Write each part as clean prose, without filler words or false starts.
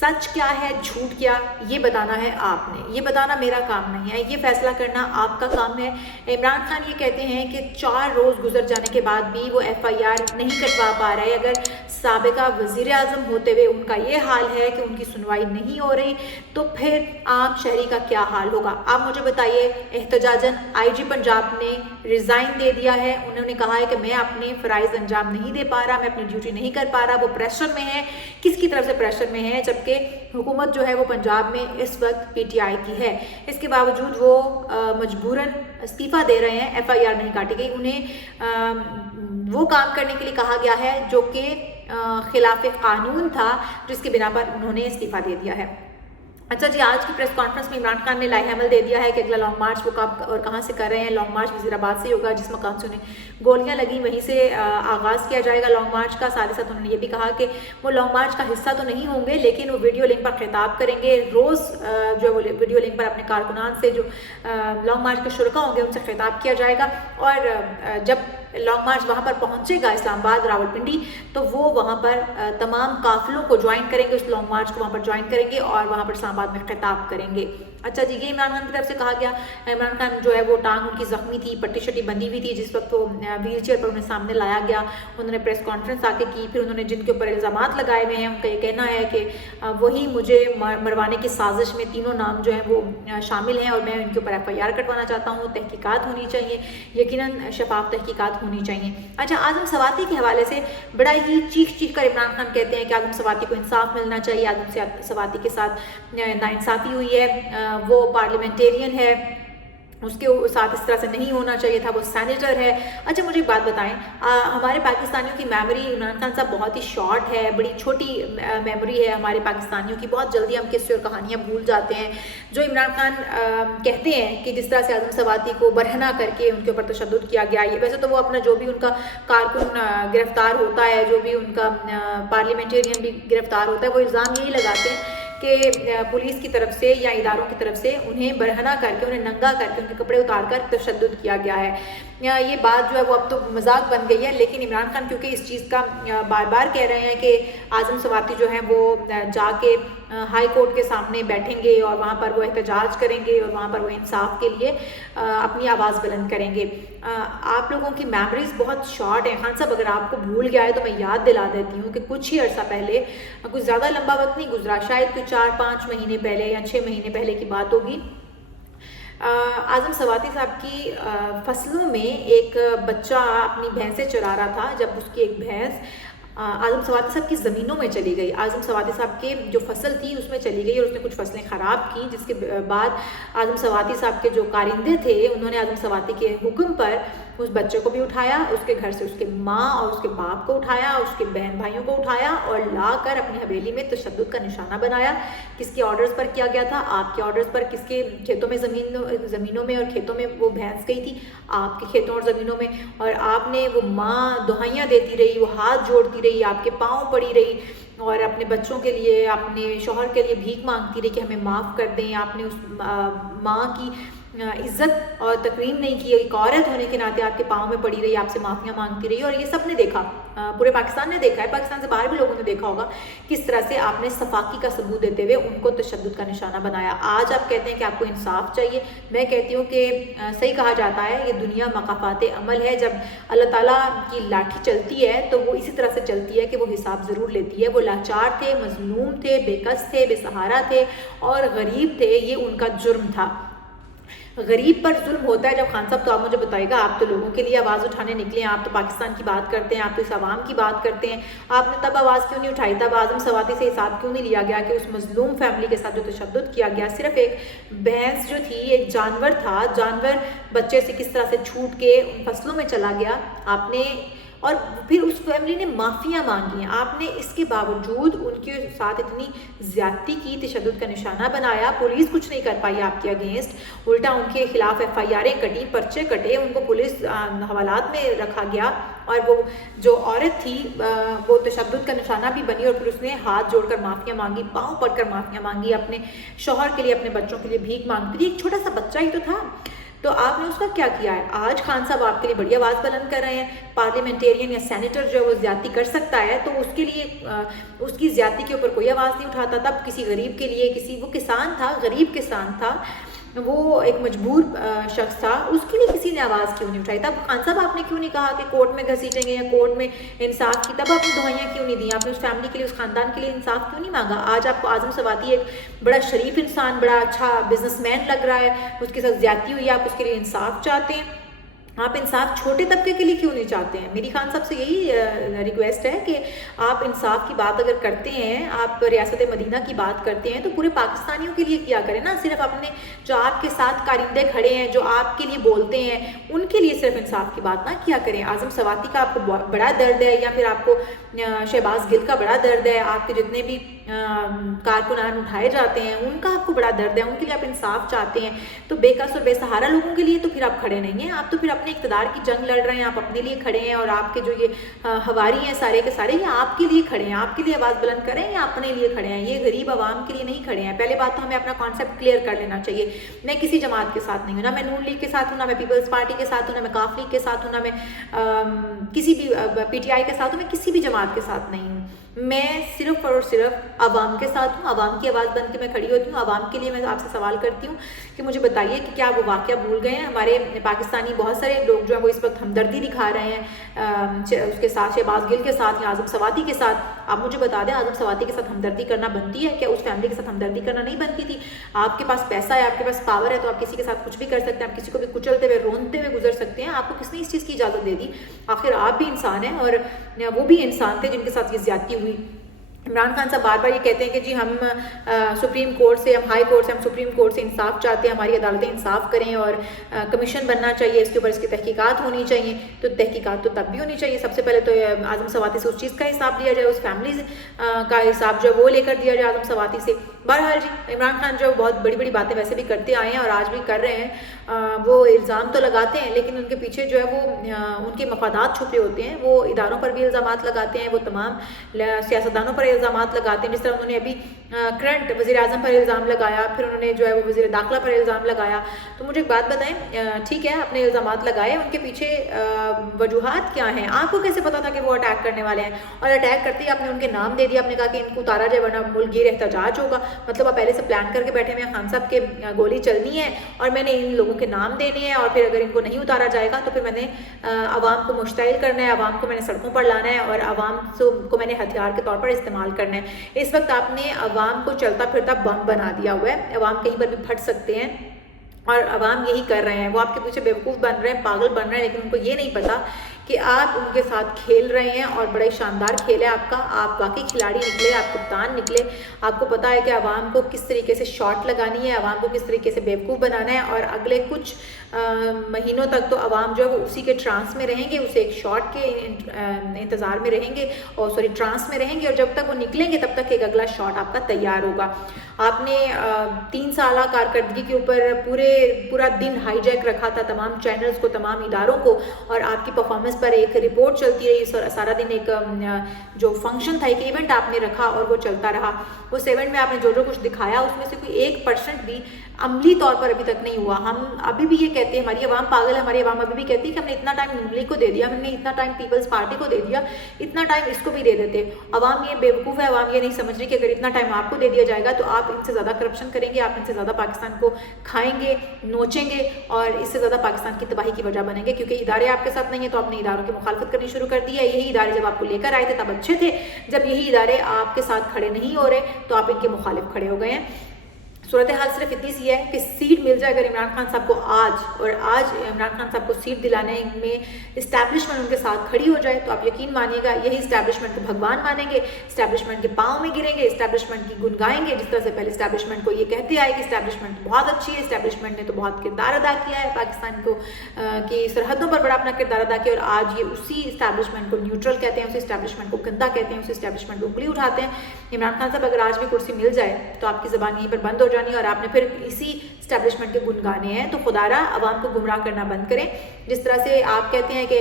سچ کیا ہے جھوٹ کیا یہ بتانا ہے آپ نے، یہ بتانا میرا کام نہیں ہے، یہ فیصلہ کرنا آپ کا کام ہے۔ عمران خان یہ کہتے ہیں کہ 4 روز گزر جانے کے بعد بھی وہ FIR نہیں کٹوا پا رہے۔ اگر سابقہ وزیر اعظم ہوتے ہوئے ان کا یہ حال ہے کہ ان کی سنوائی نہیں ہو رہی تو پھر عام شہری کا کیا حال ہوگا؟ آپ مجھے بتائیے۔ احتجاجاً IG پنجاب نے ریزائن دے دیا ہے، انہوں نے کہا ہے کہ میں اپنے فرائض انجام نہیں دے پا رہا، میں اپنی ڈیوٹی نہیں کر پا رہا۔ وہ پریشر میں ہے، کس کی طرف سے پریشر میں ہے؟ جبکہ حکومت جو ہے وہ پنجاب میں اس وقت PTI کی ہے، اس کے باوجود وہ مجبوراً استعفیٰ دے رہے ہیں۔ FIR نہیں کاٹی گئی، انہیں وہ کام کرنے کے لیے کہا گیا ہے جو کہ خلاف قانون تھا، جس کی بنا پر انہوں نے استعفیٰ دے دیا ہے۔ اچھا جی، آج کی پریس کانفرنس میں عمران خان نے لائحہ عمل دے دیا ہے کہ اگلا لانگ مارچ وہ کب اور کہاں سے کر رہے ہیں۔ لانگ مارچ وزیر آباد سے ہی ہوگا، جس مقام سے انہیں گولیاں لگیں وہیں سے آغاز کیا جائے گا لانگ مارچ کا۔ ساتھ ہی ساتھ انہوں نے یہ بھی کہا کہ وہ لانگ مارچ کا حصہ تو نہیں ہوں گے، لیکن وہ ویڈیو لنک پر خطاب کریں گے۔ روز جو ہے وہ ویڈیو لنک پر اپنے کارکنان سے جو لانگ مارچ کے شرکا ہوں گے ان سے خطاب کیا جائے گا، اور جب لانگ مارچ وہاں پر پہنچے گا اسلام آباد راولپنڈی تو وہ وہاں پر تمام قافلوں کو جوائن کریں گے، اس لانگ مارچ کو وہاں پر جوائن کریں گے اور وہاں پر اسلام آباد میں خطاب کریں گے۔ اچھا جی، یہ عمران خان کی طرف سے کہا گیا۔ عمران خان جو ہے وہ ٹانگ ان کی زخمی تھی، پٹی شٹی بندھی ہوئی تھی، جس وقت وہ ویل چیئر پر انہیں سامنے لایا گیا، انہوں نے پریس کانفرنس آ کے کی۔ پھر انہوں نے جن کے اوپر الزامات لگائے ہوئے ہیں ان کا یہ کہنا ہے کہ وہی مجھے مروانے کی سازش میں تینوں نام جو ہیں وہ شامل ہیں اور میں ان کے اوپر FIR کٹوانا چاہتا ہوں۔ تحقیقات ہونی چاہیے، یقیناً شفاف تحقیقات ہونی چاہیے۔ اچھا، اعظم سواتی کے حوالے سے بڑا ہی چیخ کر عمران خان کہتے ہیں کہ اعظم سواتی کو انصاف ملنا چاہیے۔ اعظم سواتی کے ساتھ ناانصافی ہوئی ہے، وہ پارلیمنٹیرین ہے، اس کے ساتھ اس طرح سے نہیں ہونا چاہیے تھا، وہ سینیٹر ہے۔ اچھا مجھے ایک بات بتائیں، ہمارے پاکستانیوں کی میموری، عمران خان صاحب بہت ہی شارٹ ہے، بڑی چھوٹی میموری ہے ہمارے پاکستانیوں کی، بہت جلدی ہم قصے اور کہانیاں بھول جاتے ہیں۔ جو عمران خان کہتے ہیں کہ جس طرح سے اعظم سواتی کو برہنہ کر کے ان کے اوپر تشدد کیا گیا، یہ ویسے تو وہ اپنا جو بھی ان کا کارکن گرفتار ہوتا ہے، جو بھی ان کا پارلیمنٹیرین بھی گرفتار ہوتا ہے، وہ الزام یہی لگاتے ہیں کہ پولیس کی طرف سے یا اداروں کی طرف سے انہیں برہنہ کر کے، انہیں ننگا کر کے، ان کے کپڑے اتار کر تشدد کیا گیا ہے۔ یہ بات جو ہے وہ اب تو مذاق بن گئی ہے، لیکن عمران خان کیونکہ اس چیز کا بار بار کہہ رہے ہیں کہ اعظم سواتی جو ہیں وہ جا کے ہائی کورٹ کے سامنے بیٹھیں گے اور وہاں پر وہ احتجاج کریں گے اور وہاں پر وہ انصاف کے لیے اپنی آواز بلند کریں گے۔ آپ لوگوں کی میموریز بہت شارٹ ہیں خان صاحب، اگر آپ کو بھول گیا ہے تو میں یاد دلا دیتی ہوں کہ کچھ ہی عرصہ پہلے، کچھ زیادہ لمبا وقت نہیں گزرا، شاید کوئی 4-5 مہینے پہلے یا 6 مہینے پہلے کی بات ہوگی، اعظم سواتی صاحب کی فصلوں میں ایک بچہ اپنی بھینسیں چرا رہا تھا۔ جب اس کی ایک بھینس اعظم سواتی صاحب کی زمینوں میں چلی گئی، اعظم سواتی صاحب کے جو فصل تھی اس میں چلی گئی اور اس نے کچھ فصلیں خراب کی، جس کے بعد اعظم سواتی صاحب کے جو کارندے تھے انہوں نے اعظم سواتی کے حکم پر اس بچے کو بھی اٹھایا، اس کے گھر سے اس کے ماں اور اس کے باپ کو اٹھایا، اس کے بہن بھائیوں کو اٹھایا اور لا کر اپنی حویلی میں تشدد کا نشانہ بنایا۔ کس کے آرڈرز پر کیا گیا تھا؟ آپ کے آرڈرز پر۔ کس کے کھیتوں میں زمینوں میں اور کھیتوں میں وہ بھینس گئی تھی؟ آپ کے کھیتوں اور زمینوں میں، اور آپ نے وہ ماں دہائیاں دیتی رہی، وہ ہاتھ جوڑتی رہی، آپ کے پاؤں پڑی رہی اور اپنے بچوں کے لیے، اپنے شوہر کے لیے بھیک مانگتی رہی کہ ہمیں معاف کر دیں۔ آپ نے اس ماں کی عزت اور تکریم نہیں کی، ایک عورت ہونے کے ناطے آپ کے پاؤں میں پڑی رہی، آپ سے معافیاں مانگتی رہی، اور یہ سب نے دیکھا، پورے پاکستان نے دیکھا ہے، پاکستان سے باہر بھی لوگوں نے دیکھا ہوگا کس طرح سے آپ نے صفاقی کا ثبوت دیتے ہوئے ان کو تشدد کا نشانہ بنایا۔ آج آپ کہتے ہیں کہ آپ کو انصاف چاہیے، میں کہتی ہوں کہ صحیح کہا جاتا ہے یہ دنیا مقافات عمل ہے، جب اللہ تعالیٰ کی لاٹھی چلتی ہے تو وہ اسی طرح سے چلتی ہے کہ وہ حساب ضرور لیتی ہے۔ وہ لاچار تھے، مظلوم تھے، بے کس تھے، بے سہارا تھے اور غریب تھے، یہ ان کا جرم تھا۔ غریب پر ظلم ہوتا ہے جب خان صاحب، تو آپ مجھے بتائیے گا، آپ تو لوگوں کے لیے آواز اٹھانے نکلے ہیں، آپ تو پاکستان کی بات کرتے ہیں، آپ تو اس عوام کی بات کرتے ہیں، آپ نے تب آواز کیوں نہیں اٹھائی؟ تب اعظم سواتی سے حساب کیوں نہیں لیا گیا کہ اس مظلوم فیملی کے ساتھ جو تشدد کیا گیا، صرف ایک بھینس جو تھی، ایک جانور تھا، جانور بچے سے کس طرح سے چھوٹ کے ان فصلوں میں چلا گیا، آپ نے، اور پھر اس فیملی نے معافیاں مانگی ہیں، آپ نے اس کے باوجود ان کے ساتھ اتنی زیادتی کی، تشدد کا نشانہ بنایا، پولیس کچھ نہیں کر پائی آپ کے اگینسٹ، الٹا ان کے خلاف FIRیں کٹی، پرچے کٹے، ان کو پولیس حوالات میں رکھا گیا، اور وہ جو عورت تھی وہ تشدد کا نشانہ بھی بنی، اور پھر اس نے ہاتھ جوڑ کر معافیاں مانگی، پاؤں پڑ کر معافیاں مانگی، اپنے شوہر کے لیے، اپنے بچوں کے لیے بھیک مانگتی تھی، ایک چھوٹا سا بچہ ہی تو تھا۔ تو آپ نے اس کا کیا کیا ہے؟ آج خان صاحب آپ کے لیے بڑی آواز بلند کر رہے ہیں، پارلیمنٹیرین یا سینیٹر جو ہے وہ زیادتی کر سکتا ہے تو اس کے لیے اس کی زیادتی کے اوپر کوئی آواز نہیں اٹھاتا. تب کسی غریب کے لیے وہ کسان تھا، غریب کسان تھا، وہ ایک مجبور شخص تھا، اس کے لیے کسی نے آواز کیوں نہیں اٹھائی؟ تب خان صاحب آپ نے کیوں نہیں کہا کہ کورٹ میں گھسیٹیں گے یا کورٹ میں انصاف کی؟ تب آپ نے دہائیاں کیوں نہیں دیں؟ آپ نے اس فیملی کے لیے، اس خاندان کے لیے انصاف کیوں نہیں مانگا؟ آج آپ کو اعظم سواتی ایک بڑا شریف انسان، بڑا اچھا بزنس مین لگ رہا ہے، اس کے ساتھ زیادتی ہوئی، آپ اس کے لیے انصاف چاہتے ہیں. آپ انصاف چھوٹے طبقے کے لیے کیوں نہیں چاہتے ہیں؟ میری خان صاحب سے یہی ریکویسٹ ہے کہ آپ انصاف کی بات اگر کرتے ہیں، آپ ریاست مدینہ کی بات کرتے ہیں تو پورے پاکستانیوں کے لیے کیا کریں نا. صرف اپنے جو آپ کے ساتھ کارندے کھڑے ہیں، جو آپ کے لیے بولتے ہیں، ان کے لیے صرف انصاف کی بات نہ کیا کریں. اعظم سواتی کا آپ کو بڑا درد ہے، یا پھر آپ کو شہباز گل کا بڑا درد ہے، آپ کے جتنے بھی کارکنان اٹھائے جاتے ہیں ان کا آپ کو بڑا درد ہے، ان کے لیے آپ انصاف چاہتے ہیں، تو بے کس اور بے سہارا لوگوں کے لیے تو پھر آپ کھڑے نہیں ہیں. آپ تو پھر اپنے اقتدار کی جنگ لڑ رہے ہیں، آپ اپنے لیے کھڑے ہیں، اور آپ کے جو یہ ہواری ہیں سارے کے سارے، یہ آپ کے لیے کھڑے ہیں، آپ کے لیے آواز بلند کریں یا اپنے لیے کھڑے ہیں؟ یہ غریب عوام کے لیے نہیں کھڑے ہیں. پہلے بات تو ہمیں اپنا کانسیپٹ کلیئر کر لینا چاہیے. میں کسی جماعت کے ساتھ نہیں ہوں، نہ میں نون لیگ کے ساتھ ہوں، نہ میں پیپلز پارٹی کے ساتھ ہوں، نہ میں کاف لیگ کے ساتھ ہوں، نہ میں کسی بھی پی ٹی آئی کے ساتھ ہوں، میں کسی بھی جماعت کے ساتھ نہیں ہوں. میں صرف اور صرف عوام کے ساتھ ہوں، عوام کی آواز بن کے میں کھڑی ہوتی ہوں. عوام کے لیے میں آپ سے سوال کرتی ہوں کہ مجھے بتائیے کہ کیا وہ واقعہ بھول گئے ہیں؟ ہمارے پاکستانی بہت سارے لوگ جو ہیں وہ اس وقت ہمدردی دکھا رہے ہیں اس کے ساتھ، شہباز گل کے ساتھ یا اعظم سواتی کے ساتھ. آپ مجھے بتا دیں اعظم سواتی کے ساتھ ہمدردی کرنا بنتی ہے کیا؟ اس فیملی کے ساتھ ہمدردی کرنا نہیں بنتی تھی؟ آپ کے پاس پیسہ ہے، آپ کے پاس پاور ہے، تو آپ کسی کے ساتھ کچھ بھی کر سکتے ہیں، آپ کسی کو بھی کچلتے ہوئے رونتے ہوئے گزر سکتے ہیں. آپ کو کس نے اس چیز کی اجازت دے دی؟ آخر آپ بھی انسان ہیں، اور وہ بھی انسان تھے جن کے ساتھ یہ زیادتی ہوئی. عمران خان صاحب بار بار یہ کہتے ہیں کہ جی ہم سپریم کورٹ سے، ہم ہائی کورٹ سے، ہم سپریم کورٹ سے انصاف چاہتے ہیں، ہماری عدالتیں انصاف کریں، اور کمیشن بننا چاہیے، اس کے اوپر اس کی تحقیقات ہونی چاہیے. تو تحقیقات تو تب بھی ہونی چاہیے، سب سے پہلے تو اعظم سواتی سے اس چیز کا حساب لیا جائے، اس فیملی کا حساب جو ہے وہ لے کر دیا جائے اعظم سواتی سے. بہرحال جی عمران خان جو بہت بڑی بڑی باتیں ویسے بھی کرتے آئے ہیں اور آج بھی کر رہے ہیں. وہ الزام تو لگاتے ہیں لیکن ان کے پیچھے جو ہے وہ ان کے مفادات چھپے ہوتے ہیں. وہ اداروں پر بھی الزامات لگاتے ہیں، وہ تمام سیاستدانوں پر الزامات لگاتے ہیں. جس طرح انہوں نے ابھی کرنٹ وزیر اعظم پر الزام لگایا، پھر انہوں نے جو ہے وہ وزیر داخلہ پر الزام لگایا. تو مجھے ایک بات بتائیں، ٹھیک ہے اپنے الزامات لگائے، ان کے پیچھے وجوہات کیا ہیں؟ آپ کو کیسے پتا تھا کہ وہ اٹیک کرنے والے ہیں؟ اور اٹیک کرتے ہی آپ نے ان کے نام دے دیا، آپ نے کہا کہ ان کو اتارا جائے ورنہ ملک گیر احتجاج ہوگا. مطلب آپ پہلے سے پلان کر کے بیٹھے ہوئے ہیں خان صاحب کے گولی چلنی ہے اور میں نے ان لوگوں کے نام دینے ہیں، اور پھر اگر ان کو نہیں اتارا جائے گا تو پھر میں نے عوام کو مشتعل کرنا ہے، عوام کو میں نے سڑکوں پر لانا ہے، اور عوام کو میں نے ہتھیار کے طور پر استعمال کرنا ہے. اس وقت آپ نے عوام کو چلتا پھرتا بم بنا دیا ہوا ہے. عوام کہیں پر بھی پھٹ سکتے ہیں اور عوام یہی کر رہے ہیں. وہ آپ کے پیچھے بیوقوف بن رہے ہیں، پاگل بن رہے ہیں، لیکن ان کو یہ نہیں پتا کہ آپ ان کے ساتھ کھیل رہے ہیں، اور بڑا ہی شاندار کھیل ہے آپ کا. آپ واقعی کھلاڑی نکلے، آپ کپتان نکلے. آپ کو پتا ہے کہ عوام کو کس طریقے سے شاٹ لگانی ہے، عوام کو کس طریقے سے بیوقوف بنانا ہے، اور اگلے کچھ مہینوں تک تو عوام جو ہے وہ اسی کے ٹرانس میں رہیں گے، اسے ایک شاٹ کے انتظار میں رہیں گے، اور ٹرانس میں رہیں گے، اور جب تک وہ نکلیں گے تب تک ایک اگلا شاٹ آپ کا تیار ہوگا. آپ نے 3 سالہ کارکردگی کے اوپر پورا دن ہائی جیک رکھا تھا تمام چینلز کو، تمام اداروں کو، اور آپ کی پرفارمنس پر ایک رپورٹ چلتی رہی سارا دن. ایک جو فنکشن تھا، ایک ایونٹ آپ نے رکھا اور وہ چلتا رہا. اس ایونٹ میں آپ نے جو کچھ دکھایا اس میں سے کوئی 1% بھی عملی طور پر ابھی تک نہیں ہوا. ہم ابھی بھی یہ کہتے ہیں، ہماری عوام پاگل ہے، ہماری عوام ابھی بھی کہتی ہے کہ ہم نے اتنا ٹائم نون لیگ کو دے دیا، ہم نے اتنا ٹائم پیپلز پارٹی کو دے دیا، اتنا ٹائم اس کو بھی دے دیتے. عوام یہ بیوقوف ہے، عوام یہ نہیں سمجھ رہی کہ اگر اتنا ٹائم آپ کو دے دیا جائے گا تو آپ ان سے زیادہ کرپشن کریں گے، آپ ان سے زیادہ پاکستان کو کھائیں گے، نوچیں گے، اور اس سے زیادہ پاکستان کی تباہی کی وجہ بنیں گے. کیونکہ ادارے آپ کے ساتھ نہیں ہیں تو آپ نے اداروں کی مخالفت کرنی شروع کر دی ہے. یہی ادارے جب آپ کو لے کر آئے تھے تب اچھے تھے، جب یہی ادارے آپ کے ساتھ کھڑے نہیں ہو رہے تو آپ ان کے مخالف کھڑے ہو گئے ہیں. صورتحال صرف اتنی سی ہے کہ سیٹ مل جائے اگر عمران خان صاحب کو آج عمران خان صاحب کو سیٹ دلانے میں اسٹیبلشمنٹ ان کے ساتھ کھڑی ہو جائے تو آپ یقین مانیے گا یہی اسٹیبلشمنٹ کو بھگوان مانیں گے، اسٹیبلشمنٹ کے پاؤں میں گریں گے، اسٹیبلشمنٹ کی گن گائیں گے. جس طرح سے پہلے اسٹیبلشمنٹ کو یہ کہتے آئے کہ اسٹیبلشمنٹ بہت اچھی ہے، اسٹیبلشمنٹ نے تو بہت کردار ادا کیا ہے پاکستان کو کی سرحدوں پر بڑا اپنا کردار ادا کیا، اور آج یہ اسی اسٹیبلشمنٹ کو نیوٹرل کہتے ہیں، اسی اسٹیبلشمنٹ کو گندا کہتے ہیں، اسی اسٹیبلشمنٹ کو انگلی اٹھاتے ہیں. عمران خان صاحب اگر آج بھی کرسی مل جائے تو آپ کی زبان یہیں پر بند ہو جانی، اور آپ نے پھر اسی اسٹیبلشمنٹ کے گن گانے ہیں. تو خدا را عوام کو گمراہ کرنا بند کریں. جس طرح سے آپ کہتے ہیں کہ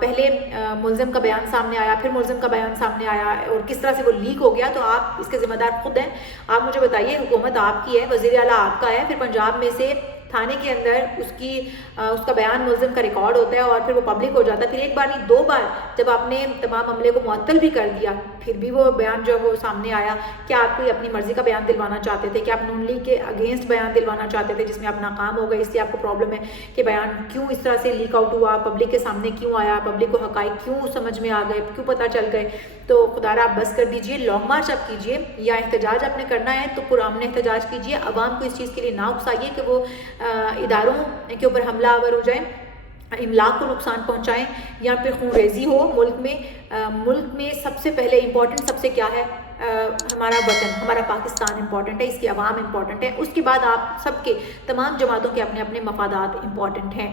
پہلے ملزم کا بیان سامنے آیا، پھر ملزم کا بیان سامنے آیا، اور کس طرح سے وہ لیک ہو گیا، تو آپ اس کے ذمہ دار خود ہیں. آپ مجھے بتائیے، حکومت آپ کی ہے، وزیر اعلیٰ آپ کا ہے، پھر پنجاب میں سے تھانے کے اندر اس کا بیان ملزم کا ریکارڈ ہوتا ہے اور پھر وہ پبلک ہو جاتا ہے. پھر ایک بار نہیں 2 بار جب آپ نے تمام عملے کو معطل بھی کر دیا پھر بھی وہ بیان جو ہے وہ سامنے آیا. کیا آپ کوئی اپنی مرضی کا بیان دلوانا چاہتے تھے؟ کیا آپ نون لیگ کے اگینسٹ بیان دلوانا چاہتے تھے جس میں آپ ناکام ہو گئے اس لیے آپ کو پرابلم ہے کہ بیان کیوں اس طرح سے لیک آؤٹ ہوا, پبلک کے سامنے کیوں آیا, پبلک کو حقائق کیوں سمجھ میں آ گئے, کیوں پتہ چل گئے؟ تو خدا را آپ بس کر دیجئے. لانگ مارچ آپ کیجئے یا احتجاج آپ نے کرنا ہے تو پرامن احتجاج کیجئے. عوام کو اس چیز کے لیے نہ اکسائیے کہ وہ اداروں کے اوپر حملہ آور ہو جائیں, املاک کو نقصان پہنچائیں یا پھر خون ریزی ہو ملک میں. ملک میں سب سے پہلے امپورٹنٹ سب سے کیا ہے؟ ہمارا وطن, ہمارا پاکستان امپورٹنٹ ہے, اس کی عوام امپورٹنٹ ہے. اس کے بعد آپ سب کے تمام جماعتوں کے اپنے اپنے مفادات امپورٹنٹ ہیں.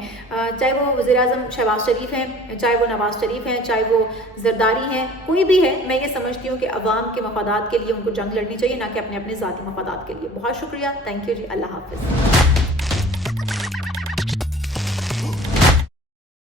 چاہے وہ وزیر اعظم شہباز شریف ہیں, چاہے وہ نواز شریف ہیں, چاہے وہ زرداری ہیں, کوئی بھی ہے. میں یہ سمجھتی ہوں کہ عوام کے مفادات کے لیے ان کو جنگ لڑنی چاہیے, نہ کہ اپنے اپنے ذاتی مفادات کے لیے. بہت شکریہ, تھینک یو جی, اللہ حافظ.